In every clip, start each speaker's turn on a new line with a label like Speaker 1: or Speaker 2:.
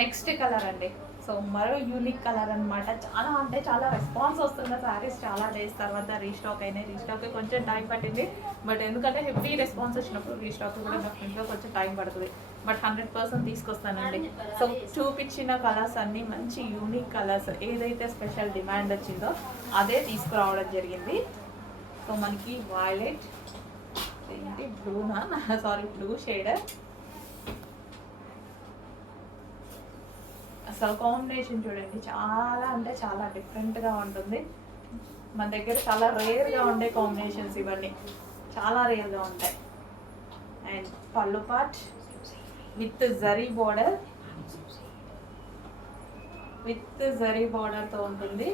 Speaker 1: Next colour అండి. So మరో unique colour అనమాట చాలా అంటే చాలా రెస్పాన్స్ వస్తుంది. సారీస్ చాలా డేస్ తర్వాత రీస్టాక్ అయినాయి. రీస్టాక్ కొంచెం టైం పట్టింది. బట్ ఎందుకంటే హెవీ రెస్పాన్స్ వచ్చినప్పుడు రీస్టాక్ కూడా డెఫినెట్గా కొంచెం టైం పడుతుంది. బట్ హండ్రెడ్ పర్సెంట్ తీసుకొస్తానండి. సో చూపించిన కలర్స్ అన్నీ మంచి యూనిక్ కలర్స్ ఏదైతే స్పెషల్ డిమాండ్ వచ్చిందో అదే తీసుకురావడం జరిగింది. సో మనకి వాయిలెట్ ఏంటి? బ్లూనా సారీ బ్లూ షేడర్ అసలు కాంబినేషన్ చూడండి చాలా అంటే చాలా డిఫరెంట్గా ఉంటుంది. మన దగ్గర చాలా రేర్గా ఉండే కాంబినేషన్స్ ఇవన్నీ. చాలా రేర్గా ఉంటాయి. అండ్ పళ్ళు pot with zari border with zari బోర్డర్తో ఉంటుంది.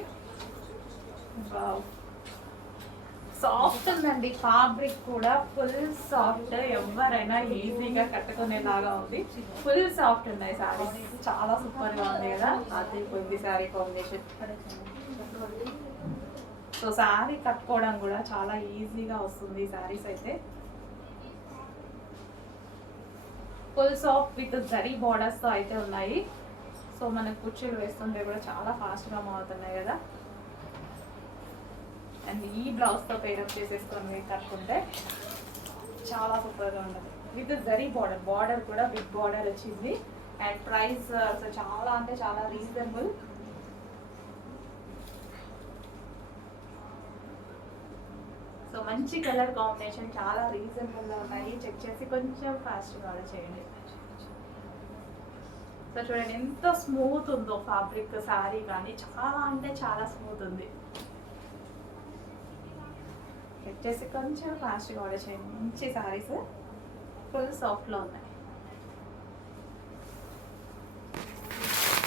Speaker 1: సాఫ్ట్ ఉందండి. ఫ్యాబ్రిక్ కూడా ఫుల్ సాఫ్ట్ ఎవరైనా ఈజీగా కట్టుకునేలాగా ఉంది. ఫుల్ సాఫ్ట్ ఉన్నాయి సారీస్ చాలా సూపర్గా ఉంది కదా. అది పోయింది సారీ కాంబినేషన్ సో సారీ కట్టుకోవడం కూడా చాలా ఈజీగా వస్తుంది సారీస్ అయితే. ఫుల్ సాఫ్ట్ విత్ జరీ బోర్డర్స్తో అయితే ఉన్నాయి. సో మనకు కుర్చీలు వేస్తుంటే కూడా చాలా ఫాస్ట్గా మారుతున్నాయి కదా. ఈ బ్లౌజ్తో పేరప్ చేసేసుకొని కట్టుకుంటే చాలా సూపర్గా ఉంటుంది. విత్ జరీ బార్డర్ బార్డర్ కూడా బిగ్ బార్డర్ వచ్చింది. అండ్ ప్రైస్ అసలు చాలా అంటే చాలా రీజనబుల్ సో మంచి కలర్ కాంబినేషన్ చాలా రీజనబుల్గా ఉన్నాయి. చెక్ చేసి కొంచెం ఫాస్ట్గా ఆర్డర్ చేయండి. సో చూడండి ఎంత స్మూత్ ఉందో ఫ్యాబ్రిక్ సారీ కానీ చాలా అంటే చాలా స్మూత్ ఉంది. పెట్టేసి చేసి కొంచెం ఫాస్ట్గా ఆర్డర్ చేయండి మంచి సారీస్ ఫుల్ సాఫ్ట్లో ఉన్నాయి